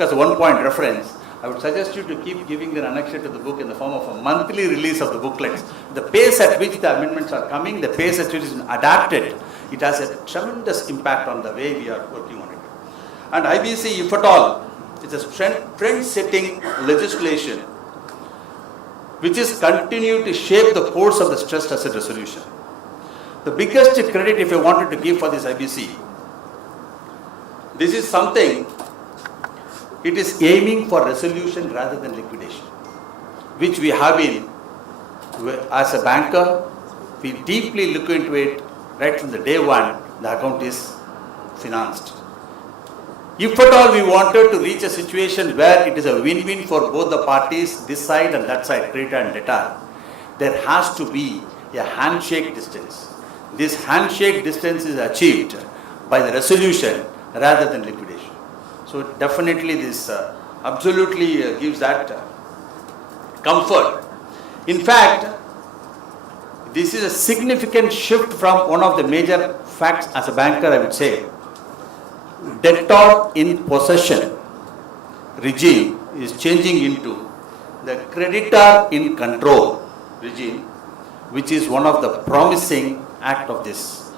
As a one-point reference, I would suggest you to keep giving an annexure to the book in the form of a monthly release of the booklets. The pace at which the amendments are coming, the pace at which it is adapted, it has a tremendous impact on the way we are working on it. And IBC, if at all, it's a trend-setting legislation which is continuing to shape the course of the stressed asset resolution. The biggest credit, if I wanted to give for this IBC, this is something. It is aiming for resolution rather than liquidation, which we have been, as a banker, we deeply look into it right from the day one, the account is financed. If at all we wanted to reach a situation where it is a win-win for both the parties, this side and that side, creditor and debtor, there has to be a handshake distance. This handshake distance is achieved by the resolution rather than liquidation. So definitely this absolutely gives that comfort. In fact, this is a significant shift from one of the major facts as a banker, I would say. Debtor in possession regime is changing into the creditor in control regime, which is one of the promising act of this.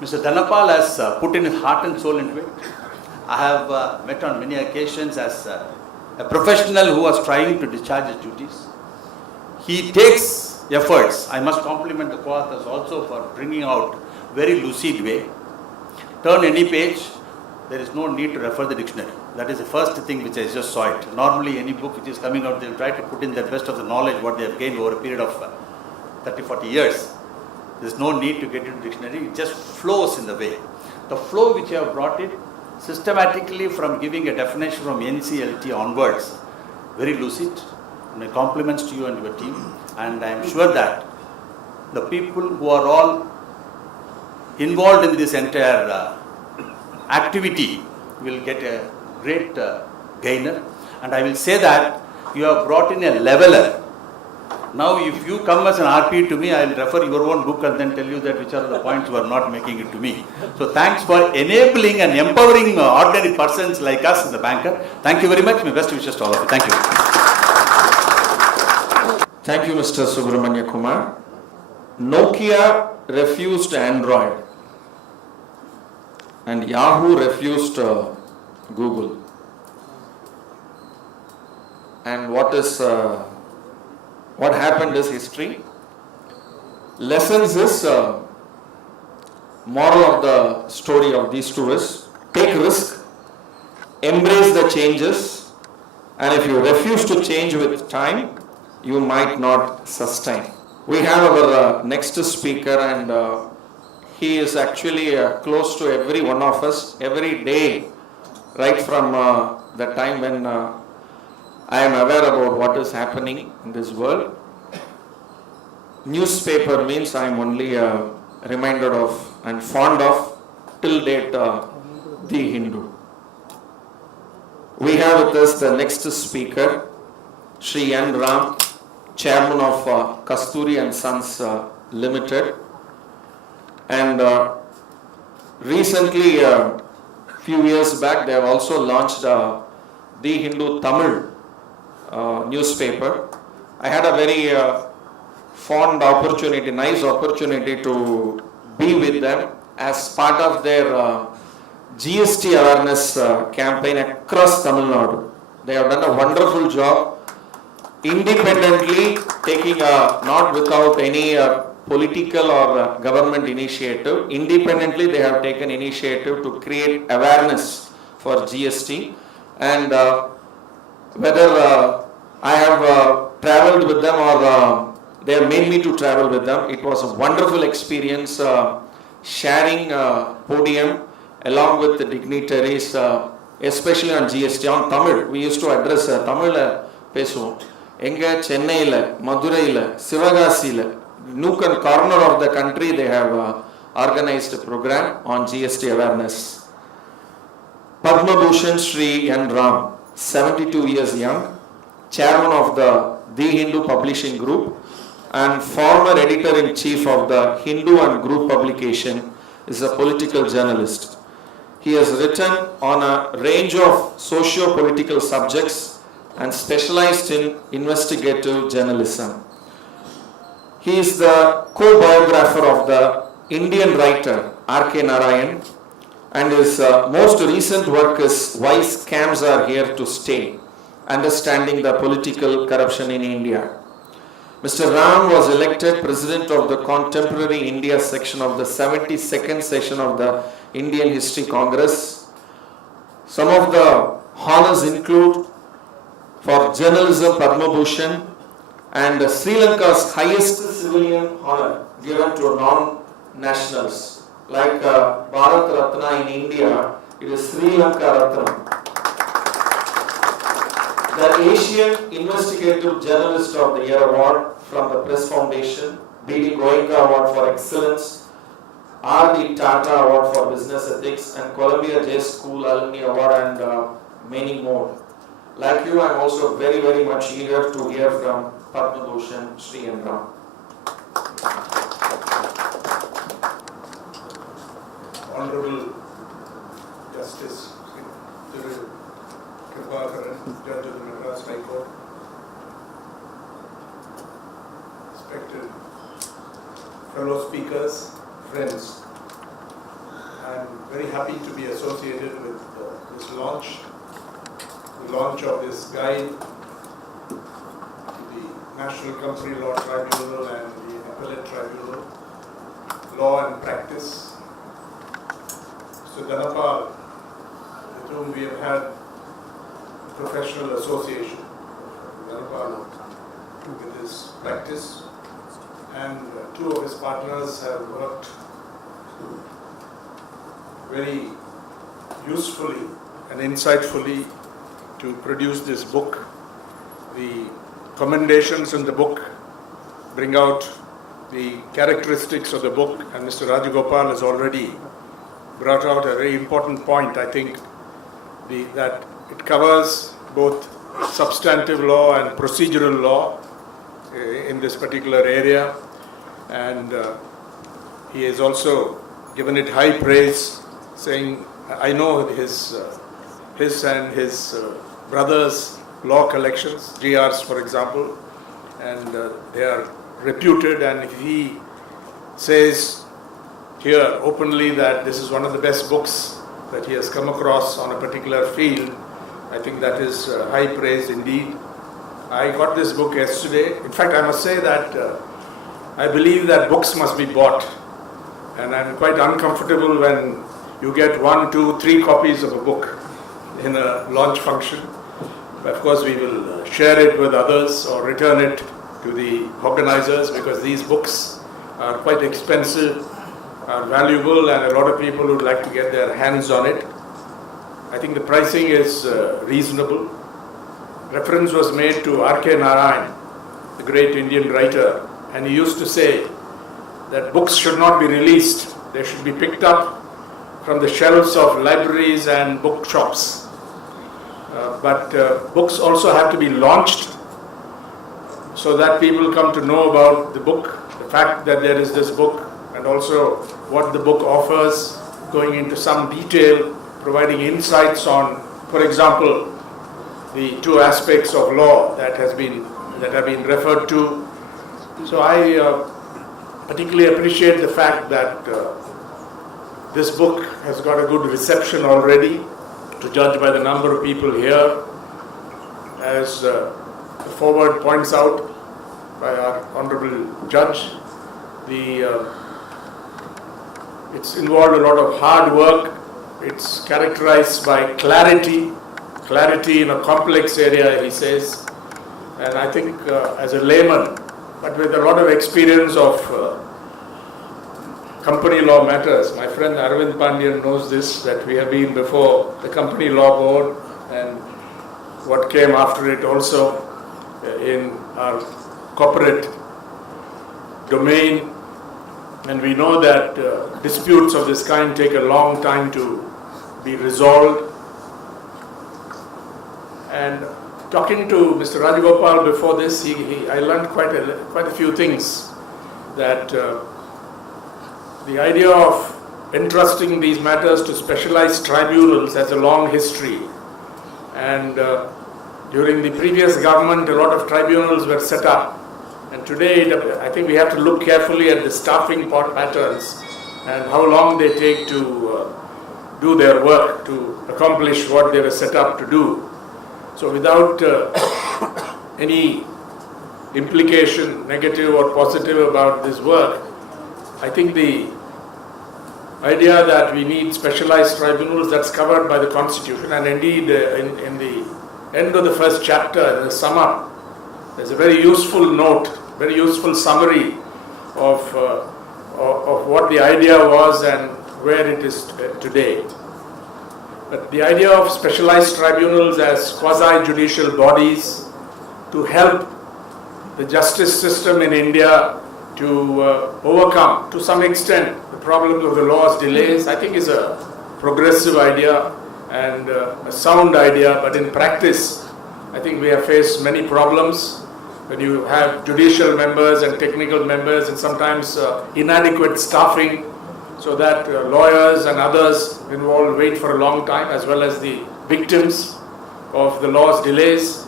Mr. Dhanapal has put in his heart and soul into it. I have met on many occasions as a professional who was trying to discharge his duties. He takes efforts. I must compliment the co-authors also for bringing out very lucid way. Turn any page, there is no need to refer the dictionary. That is the first thing which I just saw it. Normally any book which is coming out, they will try to put in the best of the knowledge what they have gained over a period of 30-40 years. There is no need to get into dictionary, it just flows in the way. The flow which you have brought it, systematically from giving a definition from NCLT onwards, very lucid. My compliments to you and your team, and I am sure that the people who are all involved in this entire activity will get a great gainer. And I will say that you have brought in a leveler. Now if you come as an RP to me, I will refer your own book and then tell you that which are the points you are not making it to me. So thanks for enabling and empowering ordinary persons like us as a banker. Thank you very much. My best wishes to all of you. Thank you. Thank you, Mr. Subramanya Kumar. Nokia refused Android and Yahoo refused Google. And what happened is history. Lessons is moral of the story of these two is take risk, embrace the changes, and if you refuse to change with time, you might not sustain. We have our next speaker, and he is actually close to every one of us every day, right from the time when I am aware about what is happening in this world. Newspaper means I am only reminded of and fond of till date The Hindu. We have with us the next speaker, Sri N. Ram, Chairman of Kasturi and Sons Limited. And recently, few years back, they have also launched The Hindu Tamil newspaper. I had a very fond opportunity, nice opportunity to be with them as part of their GST awareness campaign across Tamil Nadu. They have done a wonderful job, independently taking not without any political or government initiative. Independently, they have taken initiative to create awareness for GST, and whether I have traveled with them or they have made me to travel with them, it was a wonderful experience sharing podium along with the dignitaries, especially on GST, on Tamil. We used to address Tamil pesuvom. Enga Chennai, Madurai, Sivagasi, nook and corner of the country, they have organized a program on GST awareness. Padma Bhushan Sri N. Ram, 72 years young, chairman of the Hindu Publishing Group and former editor-in-chief of the Hindu and Group publication, is a political journalist. He has written on a range of socio-political subjects and specialized in investigative journalism. He is the co-biographer of the Indian writer R.K. Narayan, and his most recent work is Why Scams Are Here to Stay, Understanding the Political Corruption in India. Mr. Ram was elected President of the Contemporary India section of the 72nd session of the Indian History Congress. Some of the honors include for journalism Padma Bhushan and Sri Lanka's highest civilian honor given to non-nationals. Like Bharat Ratna in India, it is Sri Lanka Ratna. The Asian Investigative Journalist of the Year Award from the Press Foundation, B.D. Goenka Award for Excellence, R.D. Tata Award for Business Ethics, and Columbia J School Alumni Award, and many more. Like you, I am also very, very much eager to hear from Padma Bhushan Sri N. Ram. Honorable Justice Kripakaran, Judge of the Madras High Court, respected fellow speakers, friends, I am very happy to be associated with this launch, the launch of this guide to the National Company Law Tribunal and the Appellate Tribunal, Law and Practice. So Dhanapal, with whom we have had a professional association, Dhanapal with his practice, and two of his partners have worked very usefully and insightfully to produce this book. The commendations in the book bring out the characteristics of the book, and Mr. Rajagopal has already brought out a very important point. I think that it covers both substantive law and procedural law in this particular area, and he has also given it high praise, saying, I know his and his brothers' law collections, GRs for example, and they are reputed, and if he says here openly that this is one of the best books that he has come across on a particular field, I think that is high praise indeed. I got this book yesterday. In fact, I must say that I believe that books must be bought, and I'm quite uncomfortable when you get 1, 2, 3 copies of a book in a launch function. Of course, we will share it with others or return it to the organizers, because these books are quite expensive, are valuable, and a lot of people would like to get their hands on it. I think the pricing is reasonable. Reference was made to R.K. Narayan, the great Indian writer, and he used to say that books should not be released. They should be picked up from the shelves of libraries and bookshops. But books also have to be launched so that people come to know about the book, the fact that there is this book, and also what the book offers, going into some detail, providing insights on, for example, the 2 aspects of law that have been referred to. So I particularly appreciate the fact that this book has got a good reception already, to judge by the number of people here. As the foreword points out by our honorable judge, it's involved a lot of hard work. It's characterized by clarity in a complex area, he says. And I think as a layman, but with a lot of experience of company law matters, my friend Arvind Pandyan knows this, that we have been before the company law board and what came after it also in our corporate domain. And we know that disputes of this kind take a long time to be resolved. And talking to Mr. Rajagopal before this, I learned quite a few things. That the idea of entrusting these matters to specialized tribunals has a long history. And during the previous government, a lot of tribunals were set up. And today, I think we have to look carefully at the staffing patterns and how long they take to do their work, to accomplish what they were set up to do. So without any implication, negative or positive about this work, I think the idea that we need specialized tribunals, that's covered by the Constitution, and indeed in the end of the first chapter, in the sum up, there's a very useful note, very useful summary of what the idea was and where it is today. But the idea of specialized tribunals as quasi-judicial bodies to help the justice system in India to overcome, to some extent, the problems of the law's delays, I think is a progressive idea and a sound idea, but in practice, I think we have faced many problems when you have judicial members and technical members and sometimes inadequate staffing, so that lawyers and others involved wait for a long time, as well as the victims of the law's delays.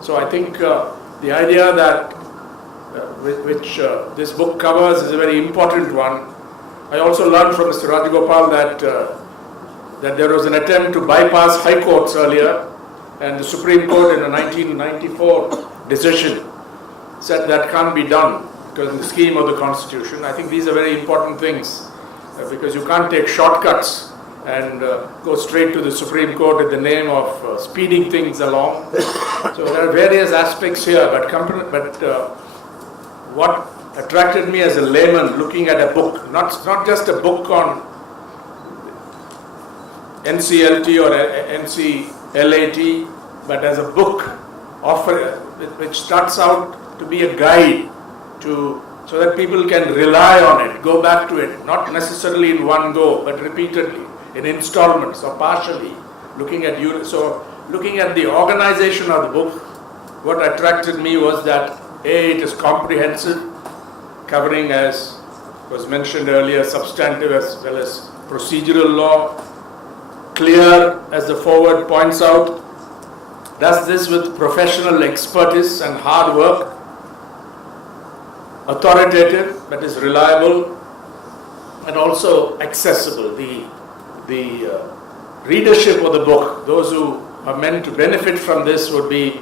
So I think the idea that which this book covers is a very important one. I also learned from Mr. Rajagopal that there was an attempt to bypass high courts earlier, and the Supreme Court in a 1994 decision said that can't be done because in the scheme of the Constitution. I think these are very important things because you can't take shortcuts and go straight to the Supreme Court in the name of speeding things along. So there are various aspects here, but what attracted me as a layman looking at a book, not just a book on NCLT or NCLAT, but as a book which starts out to be a guide so that people can rely on it, go back to it, not necessarily in one go, but repeatedly, in installments or partially, looking at the organization of the book. What attracted me was that it is comprehensive, covering, as was mentioned earlier, substantive as well as procedural law, clear, as the foreword points out, does this with professional expertise and hard work, authoritative, that is reliable, and also accessible. The readership of the book, those who are meant to benefit from this would be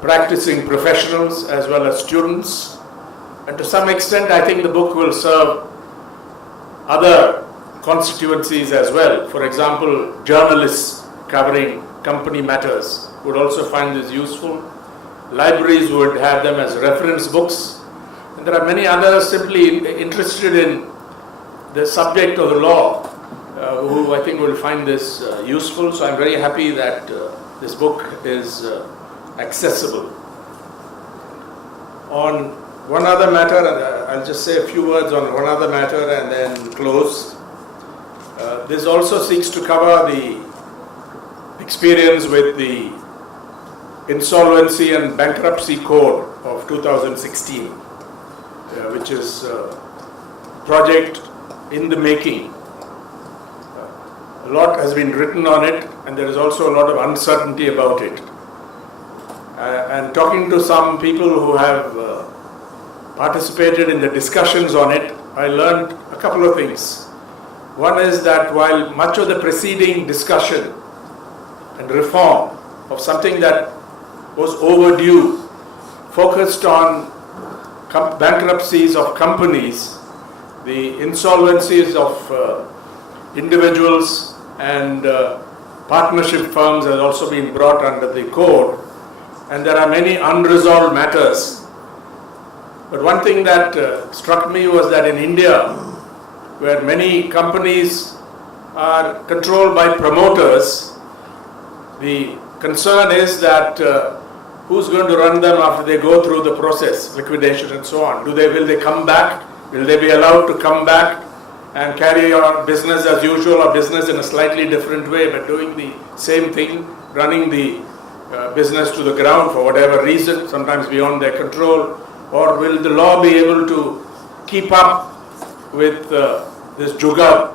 practicing professionals as well as students. And to some extent, I think the book will serve other constituencies as well. For example, journalists covering company matters would also find this useful. Libraries would have them as reference books. And there are many others simply interested in the subject of the law who I think will find this useful. So I'm very happy that this book is accessible. On one other matter, I'll just say a few words on one other matter and then close. This also seeks to cover the experience with the Insolvency and Bankruptcy Code of 2016, which is a project in the making. A lot has been written on it, and there is also a lot of uncertainty about it. And talking to some people who have participated in the discussions on it, I learned a couple of things. One is that while much of the preceding discussion and reform of something that was overdue focused on bankruptcies of companies, the insolvencies of individuals and partnership firms has also been brought under the code, and there are many unresolved matters. But one thing that struck me was that in India, where many companies are controlled by promoters, the concern is that who's going to run them after they go through the process, liquidation and so on. Will they come back? Will they be allowed to come back and carry on business as usual or business in a slightly different way, but doing the same thing, running the business to the ground for whatever reason, sometimes beyond their control? Or will the law be able to keep up with this jugad,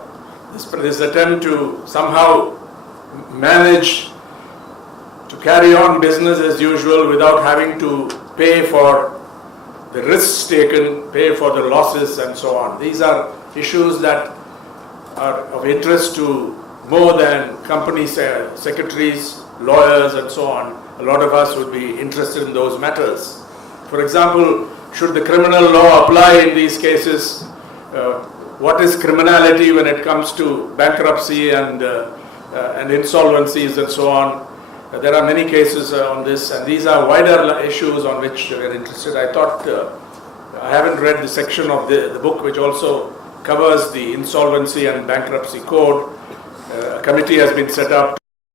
this attempt to somehow manage to carry on business as usual without having to pay for the risks taken, pay for the losses and so on. These are issues that are of interest to more than company secretaries, lawyers and so on. A lot of us would be interested in those matters. For example, should the criminal law apply in these cases? What is criminality when it comes to bankruptcy and insolvencies and so on? There are many cases on this, and these are wider issues on which we are interested. I thought, I haven't read the section of the book which also covers the insolvency and bankruptcy code. A committee has been set up